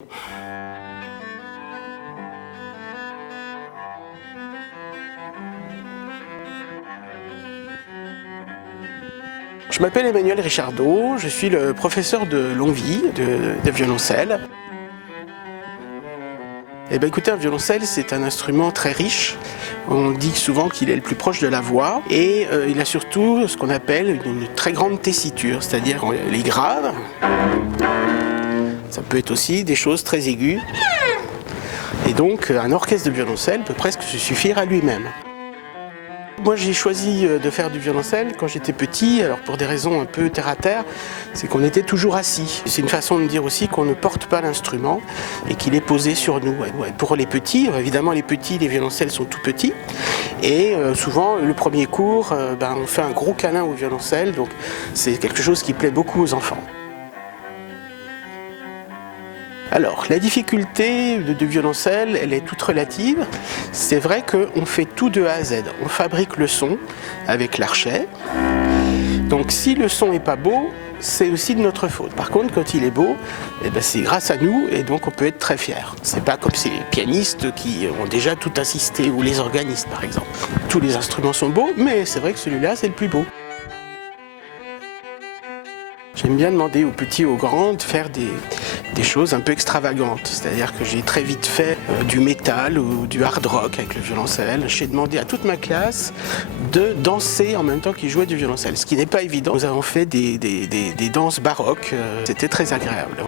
Je m'appelle Emmanuel Richardot, je suis le professeur de longue vie de violoncelle. Eh bien, écoutez, un violoncelle, c'est un instrument très riche. On dit souvent qu'il est le plus proche de la voix et il a surtout ce qu'on appelle une très grande tessiture, c'est-à-dire les graves. Ça peut être aussi des choses très aiguës. Et donc, un orchestre de violoncelle peut presque se suffire à lui-même. Moi, j'ai choisi de faire du violoncelle quand j'étais petit, alors pour des raisons un peu terre-à-terre, c'est qu'on était toujours assis. C'est une façon de dire aussi qu'on ne porte pas l'instrument et qu'il est posé sur nous. Pour les petits, évidemment les petits, les violoncelles sont tout petits, et souvent le premier cours, on fait un gros câlin au violoncelle, donc c'est quelque chose qui plaît beaucoup aux enfants. Alors, la difficulté du violoncelle, elle est toute relative. C'est vrai qu'on fait tout de A à Z. On fabrique le son avec l'archet. Donc, si le son n'est pas beau, c'est aussi de notre faute. Par contre, quand il est beau, c'est grâce à nous et donc on peut être très fiers. C'est pas comme ces pianistes qui ont déjà tout assisté, ou les organistes par exemple. Tous les instruments sont beaux, mais c'est vrai que celui-là, c'est le plus beau. J'aime bien demander aux petits et aux grands de faire des choses un peu extravagantes. C'est-à-dire que j'ai très vite fait du métal ou du hard rock avec le violoncelle. J'ai demandé à toute ma classe de danser en même temps qu'ils jouaient du violoncelle, ce qui n'est pas évident. Nous avons fait des danses baroques, c'était très agréable.